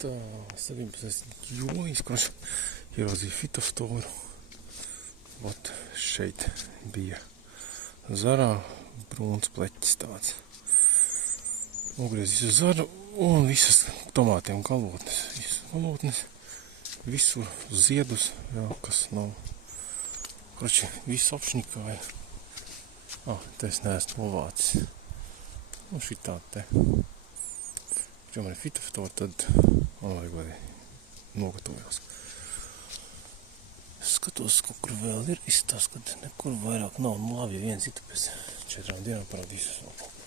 Tā, 17. jūnijas, kurš ieraudzīja fitoftoru. Ot, šeit bija zarā brūns pleķis tāds. Nogriez visu zaru un visas tomātiem galotnes. Visas galotnes, visur ziedus, vēl kas nav. Kroči, visu apšņikāja. Te es neesmu novācis. Nu, šitā te. Ja man ir fitoftora, tad man vajag, lai nogatavojos. Es skatos, kur vēl ir. Izstāst, kad nekur vairāk nav. Nu, labi, ja viens ir, pēc 4 dienām parādīsies vēl kaut ko.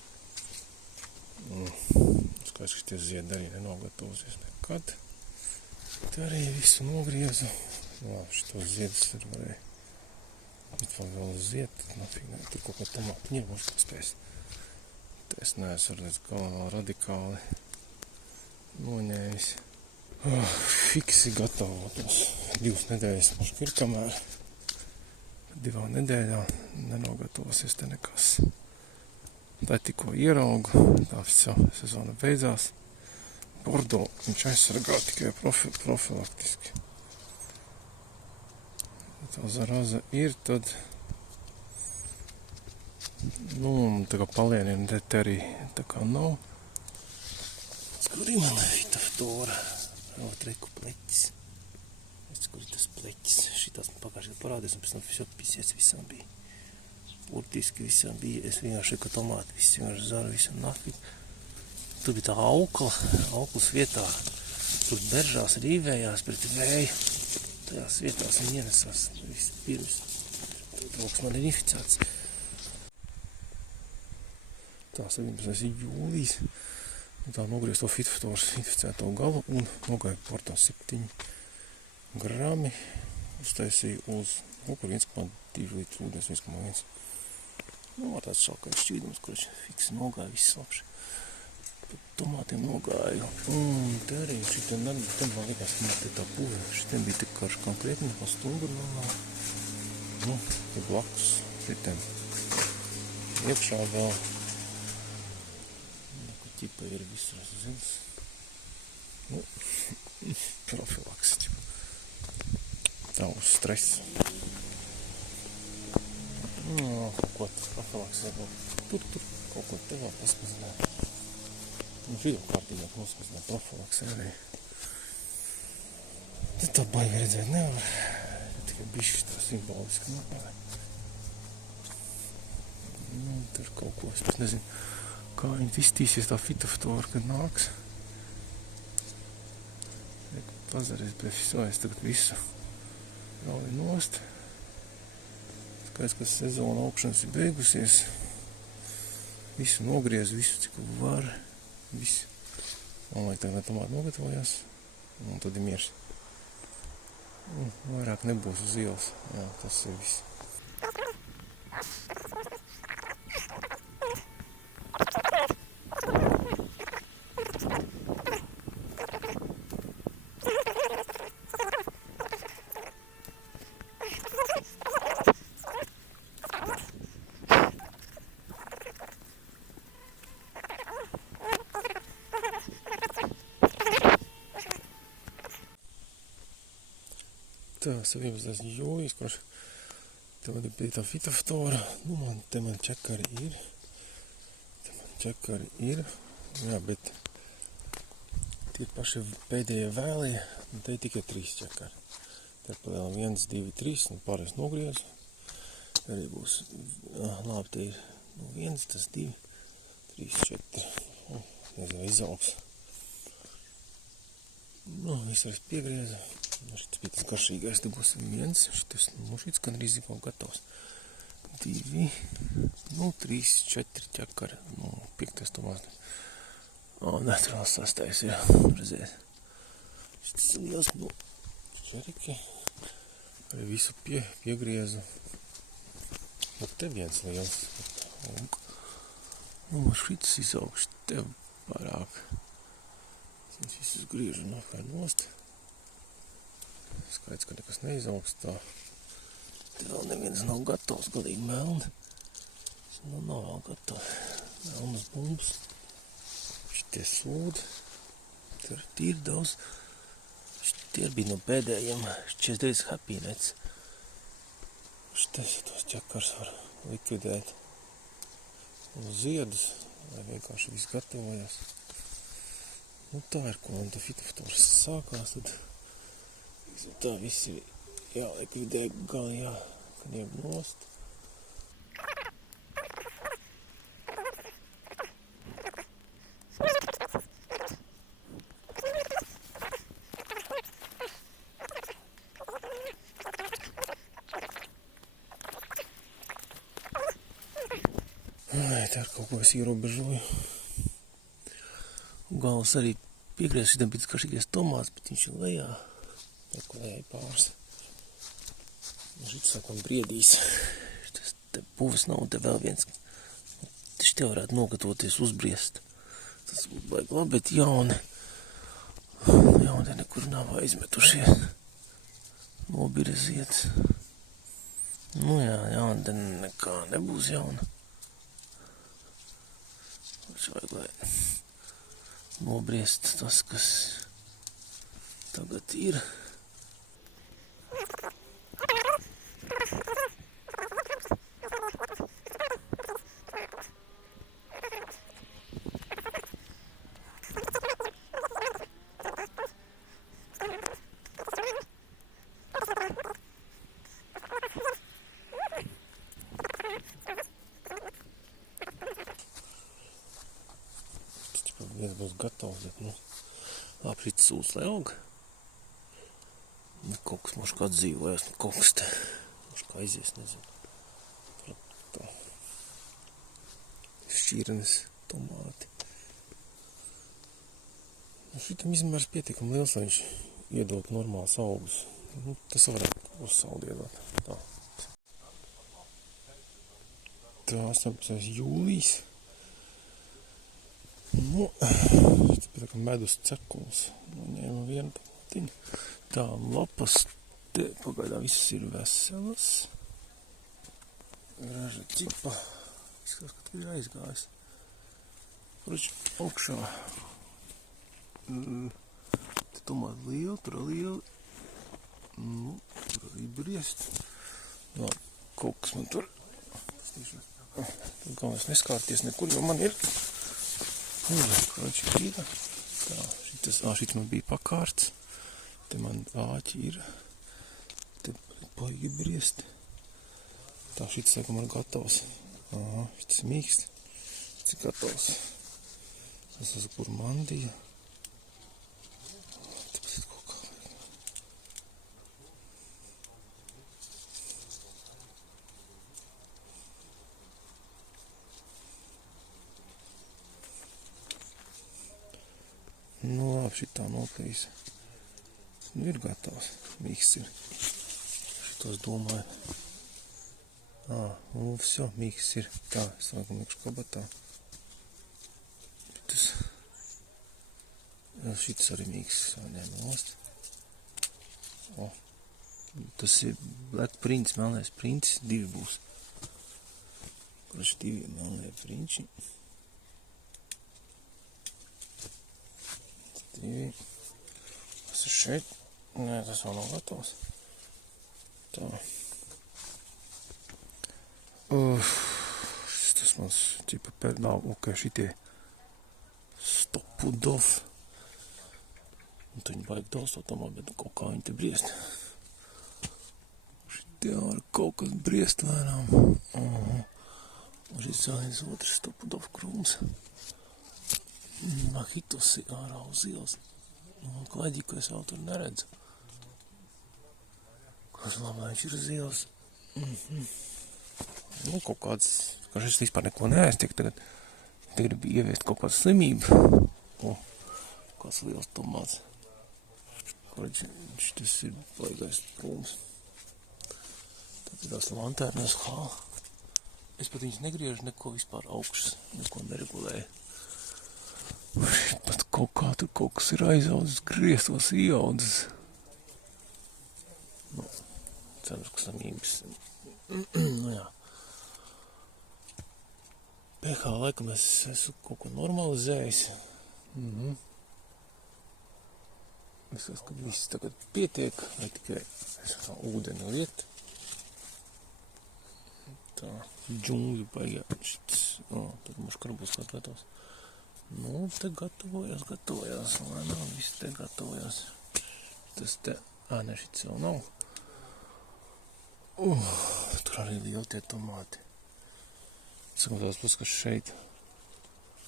Skaidrs, ka tie ziedi arī nenogatavosies nekad. Te arī visu nogriezu. Labi, šitos ziedus ir varēja. Vēl zied, tur kaut kā tomāti ņem, spēs. Te es neesmu redzēt radikāli noņēmis. Fiksi gatavotos. 2 nedēļas mums ir, kamēr 2 nedēļā nenogatavosies te nekas. Tā tikko ieraugu, tā visa sezona beidzās. Bordo viņš aizsargā tikai profilaktiski. Ja tā zaraza ir, tad tā kā palieniem te arī tā kā nav. Kur ir mana fitoftora? Reku pleķis. Kur ir tas pleķis? Šitās man pagājušajā parādījās un pēc tam visu atpīsies visam bija. Burtiski visam bija. Es vienkārši ka tomāti viss vienkārši zara visam nafik. Tur bija tā auklas vietā. Tur beržās rīvējās pret vēju. Tajās vietās viņi ienesās viss pirms. Trauks man ir inficēts. Tā 17. jūlijas. Tā nogriez to fitoftoras inficēto galu un nogāja portā 7 grami. Uztaisīju uz, kur 1,2 litru ūdens, 1,1. Var tāds šalkais šķīdums, kurš fiksi nogāja viss labši. Pat tomātiem nogāju. Un te arī šitiem man likās, ka te tā puve. Šitiem bija tik karš konkrēti, pa stundu vēl. Nu, te blakus šitiem iekšā vēl. Ķipa ir visur, es zinu. Nu, profilaks. Tā uz stresu. Kaut ko profilaks. Tur kaut ko te vēl paskazinā. Nu, šī jau kārtībā paskazinā profilaks arī. Te tā baigi redzēt nevar. Tikai bišķi tā simboliski nopēlē. Tur kaut ko, es pat nezinu. Kā viņi iztīsies tā fitoftora, kad nāks. Pazaries es tagad visu rauju nost. Skaidrs, ka sezona augšanas ir beigusies. Visu nogriez, visu cik var. Visu. Man vajag tagad tomāti nogatavojās. Un tad ir miers. Vairāk nebūs uz ielas. Jā, tas ir viss. Tā, 17. jūlijas, kurš te man bija tā fitoftora. Nu, te man čekari ir. Jā, bet tie paši pēdējie vēlie, un te ir tikai 3 čekari. Te palielam 1, 2, 3, un pārējais nogriezu. Arī būs, labi, te ir 1, tas 2, 3, 4. Nezinu, izaugs. Nu, visu arī piegrieza. Šis bija tas garšīgais, te būs 1, šis gan arī zīmā gatavs. 2, 3, 4 ķekari, 5 tomāti. Nē, tur vēl 6, jā, redzēt. Šis ir liels, čeriki. Arī visu piegriezu. Te viens liels. Šis izaugš tev pārāk. Es visus griežu nokāju nost. Skaidrs, ka nekas neizaugs tā. Te vēl neviens nav gatavs, galīgi melni. Nav vēl gatavi. Melnas bumbas. Šitie sūdi. Tur ir tīri daudz. Tie bija no pēdējiem 49 happy nets. Šitos ķekars var likvidēt uz ziedus, vai vienkārši viss gatavojas. Nu tā ir, ko man tā fitoftors sākās, tad tā viss ir jālikvidē gali, jāknieb nost. Tā ir kaut ko es ierobežoju. Gals arī piegriez šitam pēc kašīgies tomāts, bet viņš ir lejā. Neko lejai pāris. Šit sākam briedīs. Šitas te puvis nav, te vēl viens. Taču te varētu nogatavoties uzbriest. Tas būtu baigi labi, bet jauni te nekur nav aizmetušies. Nobirziet. Nu jā, jauni te nekā nebūs jauna. Vajag, lai nobriest tas, kas tagad ir. Viens būs gatavs, bet, labi, šit sūs, lai aug. Kaut kas moškā atdzīvojas, kaut kas te moškā aizies, nezinu. Tā. Šķirnes, tomāti. Šitam izmērs pietiekami liels, lai viņš iedot normāls augus. Tas varētu uz saldu iedot. Tā. Tā 18. jūlijas. Tas bija tā kā medus cekuls. Noņēma vienu tomātiņu. Tā, lapas te pagaidā visas ir veselas. Graža ķipa. Izskatās, ka tur ir aizgājis. Proči, augšā. Te tomāti lieli, tur lieli. Tur arī briest. Kaut kas man tur. Tur galvenais neskārties nekur, jo man ir. Kroči ir. Tā, šitas man bija pakārts. Te man āķi ir. Te baigi briest. Tā, šitas saka man gatavs. Aha, šitas mīkst. Šitas ir gatavs. Tas esmu kur mandija. Te pat ir kaut kā. Labi, šitā noplīs. Ir gatavs. Mīksts ir. Šitos domāju. Все, mīksts ir. Tā, es sākam iekšu kabatā. Šitas arī mīksts. Ņēma nost. Tas ir Black Prince, melnais princis. 2 būs. Kurš 2 melnē prinči. 2. Tas ir šeit. Nē, tas vēl nav gatavs. Tā. Tas mans ķipa nav, šitie stopudov. Un tad viņi baigi daudz to tomā, bet kaut kā viņi te briest. Šitie ar kaut kas briest lēnām. Un šis viens otrs stopudov krūms. Mahitos ir ārā uz ielas. Klaidīgi, ko es vēl tur neredzu. Kas labi, lai viņš ir uz ielas. Kaut kāds, ka šis vispār neko neaiztiek tagad. Te grib ieviest kaut kādu slimību. Kāds liels tomāts. Šitas ir baigais krūms. Tad ir tās lanternas. Es pat viņas negriežu neko vispār augšas. Neko neregulēju. Pat kaut kā tur kaut kas ir aizaudzis, griestos ieaudzis. Ceru, ka slimības. Jā. pH laikam es esmu kaut ko normalizējis. Visās, ka viss tagad pietiek, vai tikai ūdeni liet. Tā, džungļu baigā. Tad muškara būs kāds gatavs. Nu, te gatavojās, lai nav, viss te gatavojās. Tas te, ne, šits vēl nav. Tur arī lieli tie tomāti. Sakotās pats, kas šeit.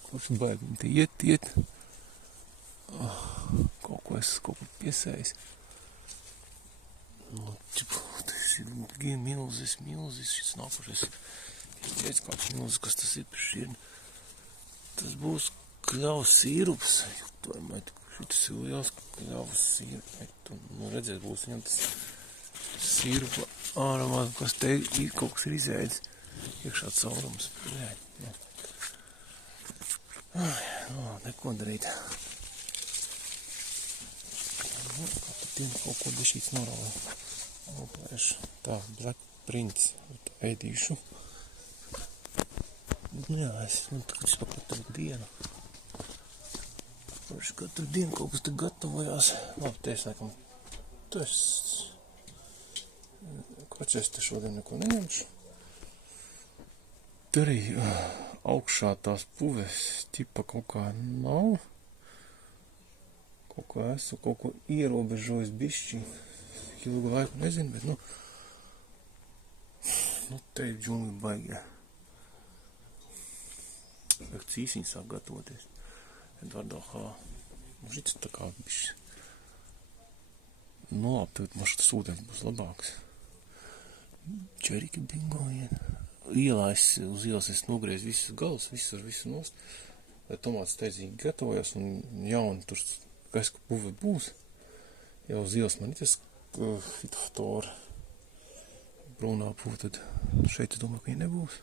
Kurš baigi, te iet. Kaut ko piesējis. Nu, tas ir milzis, šis nākošais. Teic, kāds milzis, kas tas ir par šķirni. Tas būs kļavas sīrups. Šitas ir liels kļavas sīrups. Nu, redzēt, būs viņam tas sīrupa ārā, kas te kaut kas ir izēdis. Iekšā caurums. Neko darīt. Kaut ko bišķīts norāli. Noplēšu. Tā, Black Prince. Ēdīšu. Nu jā, es pa katru dienu. Katru dienu kaut kas te gatavojās. Labi, te es laikam. Kročēs te šodien neko neņemšu. Te arī augšā tās puves ķipa kaut kā nav. Kaut ko ierobežojis bišķi. Ilgu laiku nezinu, bet nu te ir džungļu baigā. Cīsiņi sāk gatavoties. Edvardo H. Šits tā kā bišķi. Nu labi, tagad maš tas ūdens būs labāks. Čerika bingo vien. Uz ielas es nogriezu visus galus, visu nost. Lai tomāts steidzīgi gatavojas un jauni tur skaisti, ka puve būs. Jau uz ielas man ir tas fitofotora brūnā puve, tad šeit es domāju, ka viņa nebūs.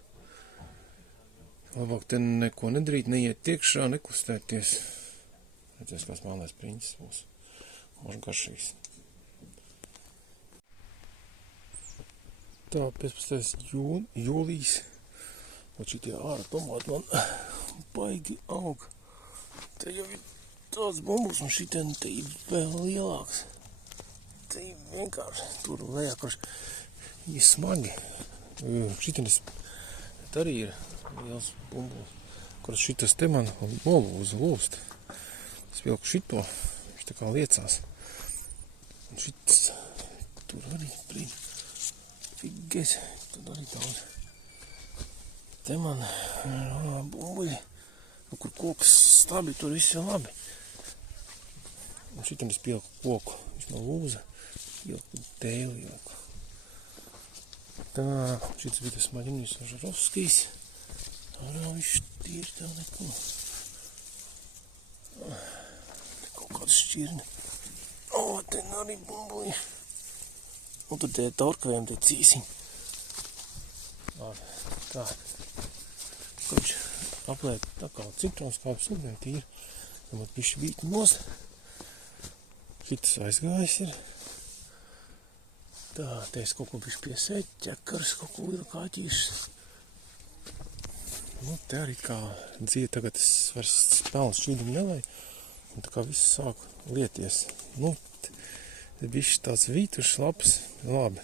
Labāk te neko nedarīt, neiet iekšā, nekustēties. Redzēs, kāds mālais princis būs. Mož garšīgs. Tā, 15. jūlijas. Un šitie ārā tomāti man baigi aug. Te jau ir tāds bumbus, un šitien te ir vēl lielāks. Te ir vienkārši tur lejā, kurš ir smagi. Šitien arī ir liels bumbus, kurš šitas te man nolūza lūst. Es vilku šito, viņš tā kā liecās. Un šitas tur arī brīd. Figes, tad arī daudz. Te man bumbuļi, kur koks stabi, tur viss ir labi. Un šitam es pieliku koku, viņš man lūza, ieliku tēli, ieliku. Tā, šits bija tas Maļiņus Žarovskijs. Tā viņš tieši tev neko. Kaut kāda šķirne. Te arī bumbuļi. Un tur tie taurkavējiem, tie cīsiņi. Labi, tā. Kurš apliek tā kā citronskāpes ūdeni tīri. Ņemot pišķi bīti nost. Šitas aizgājis ir. Tā, te es kaut ko pišķi piesēt, ķekars, kaut ko ir kāķīšas. Nu, te arī kā dzīve tagad es vairs spēlnes šķīdumu nelēju. Un tā kā viss sāk lieties. Nu, bišķi tāds vītušs labs, labi.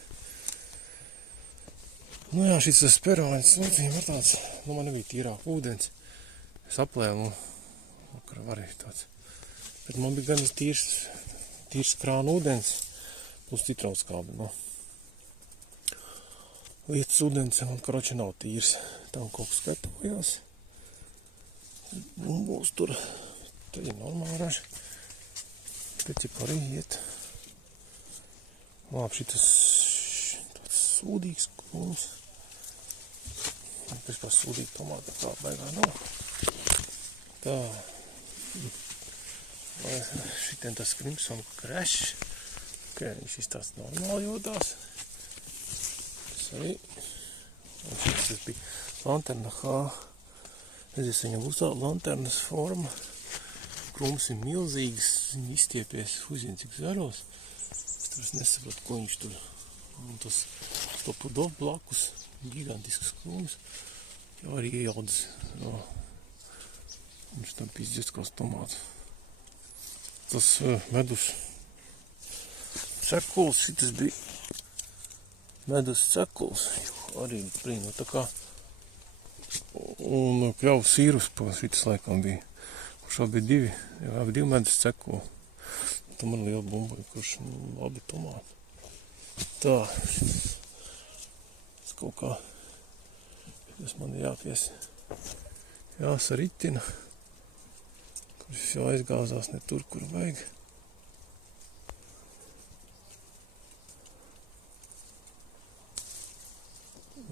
Nu jā, šis tas perāņas, viņam var tāds, man nebija tīrāk ūdens. Es aplēju, vakar varēju tāds. Bet man bija gan tīrs krāna ūdens, plus citronskābe, Lietas ūdens, un karoči nav tīrs. Tam kaut kas gatavojās. Un būs tur, te ir normāli raži. Te cip arī iet. Labi, šitas tāds sūdīgs krūms. Pēc sūdīgi tomāti tā baigā nav. Tā. Šitien tas Crimson Crash. Viņš tāds normāli jūtās. Tas arī. Un šitas bija Lanterna H. Redzies, viņam būs tā lanternas forma. Krūms ir milzīgs. Viņi izstiepies uzzīm cik zaros. Es nesaprotu, ko viņš tur. Un tas Stopudov blakus, gigantisks krūms, jau arī iejaudzis. Viņš tam pizdzies kāds tomāts. Tas medus cekuls, šitas bija medus cekuls, arī brīnu tā kā, un kļauju sīrus, šitas laikam bija, kurš vēl bija divi medus cekuli, tam ir liela bumba, kurš labi tomāti. Tā, tas kaut kā, tas man jāsaritina, kurš jau aizgāzās ne tur, kur vajag.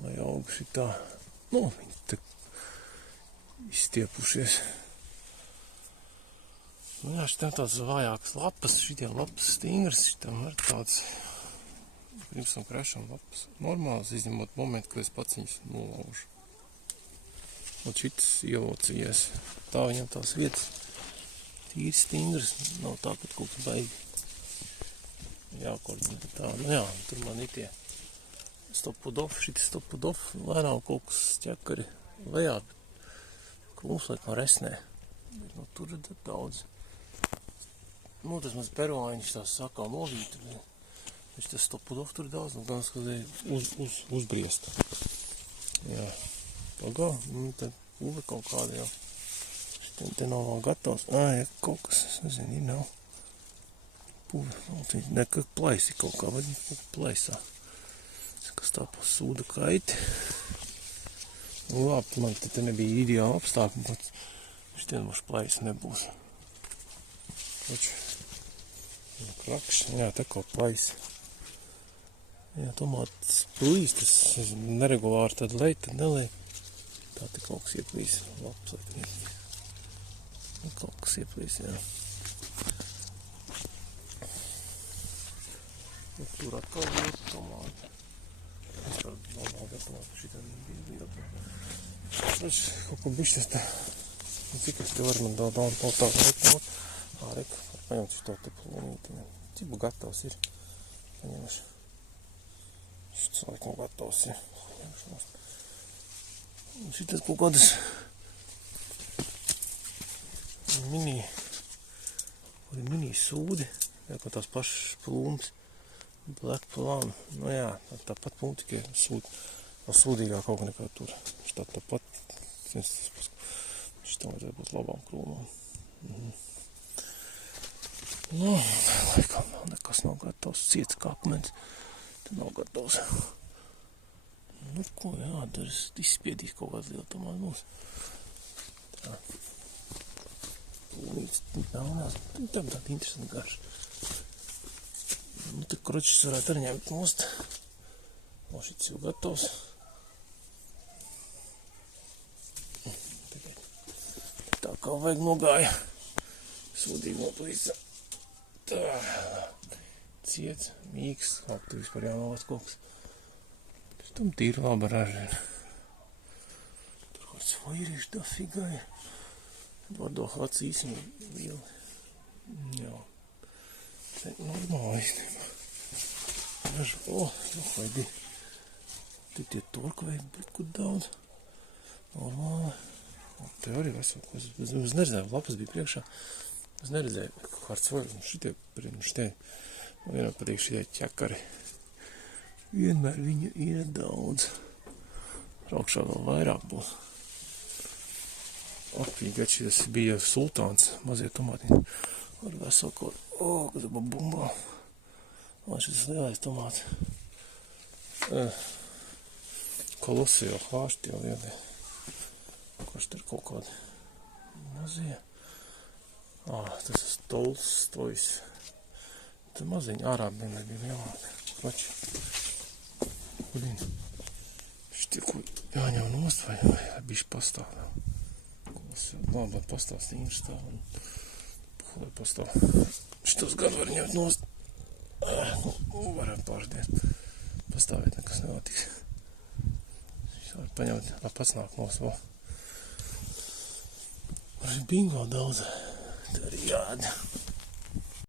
Lai aug šitā, viņi te izstiepušies. Šitām tāds vājākas lapas, šitiem lapas stingras, šitām ir tāds pirms un krešam lapas normāls, izņemot momentu, kad es pats viņus nolaužu. Un šitas ielocījies. Tā viņam tās vietas tīri stingras, nav tā, kad kaut kas baigi jākoordinē. Tā, tur man ir tie stopudov, šitas stopudov, lēnām kaut kas ķekari lejā, bet klums laikam resnē. Bet tur ir daudz. Tas mans peruāņš tās sākā novīt, viņš tas stopudov tur daudz, gan skatēja uzbriest. Jā, pagā, tad uve kaut kāda jau. Te nav vēl gatavs. Kaut kas, es nezinu, nav. Puve, nekad plaisi kaut kā, vai plaisā. Kas tā pa sūda kaiti. Labi, man te nebija ideāli apstākļi, bet šitien mums plaisa nebūs. Taču. Krakš, te kaut plaisa. Tomāts plīs, tas neregulāri tad lej, tad nelej. Tā te kaut kas ieplīs. Labs atmiet. Kaut kas ieplīs, Tur atkal būtu tomāti. Es varu labāk gatavāt šitam bija. Taču kaut ko bišķis tā. Cik es te varu man daudz pautāt. Reku, var paņemt šito te plūnīti. Cik bū gatavs ir? Paņemšu. Šis laikam gatavs ir. Šitas kaut kādas mini sūdi. Kaut tās pašas plūmas. Black plum. Tāpat plūma tikai vēl sūdīgā kaut kā nekā tur. Tāpat. Šitam vajadzētu būt labām krūmām. Laikam nekas nav gatavs, ciets kā akmens, tad nav gatavs. Ko jādara, izspiedīs kaut kāds liela tomāti mūs. Tā. Plūnīts nav, tam tāda interesanta garša. Te kročis varētu arī ņemt nost. Šits jau gatavs. Tā kā vajag nogāja. Sūdīgi noplīca. Tā, ciets, mīgs, tu vispār jānovāt kaut kas. Pēc tam tīri laba ražina. Tur kāds vairīši dafigā ir. Vardo hats īsni vieli. Jā. Tā ir normāli īstenībā. Ražu, vajag. Te tie torku vajag bliku daudz. Normāli. Te arī vesel, ko es neredzēju, lapas bija priekšā. Es neredzēju, kāds vajag, šitie, man vienmēr patīk šitie ķekari. Vienmēr viņa ir daudz. Raukšā vēl vairāk būs. Apīgi, šitas bija sultāns, mazie tomātiņi. Ar veselu kaut, kad pa bumbā. Šitas lielais tomāts. Kolossi jau hāšti jau lieli. Kurš tur kaut kādi mazie. Tas ir Tolstojs. Tad maziņi ārā bija lielāki. Klači. Kurīni. Šitie, ko jāņem nost vai bišķi pastāv. Labi, pastāv stīņš stāv. Lai pastāv. Šitos gan var ņemt nost. Varam pārdies. Pastāvēt nekas nevotiks. Šitā var paņemt, lai pats nāk nost vēl. Var bingo daudz. Tā arī jāda.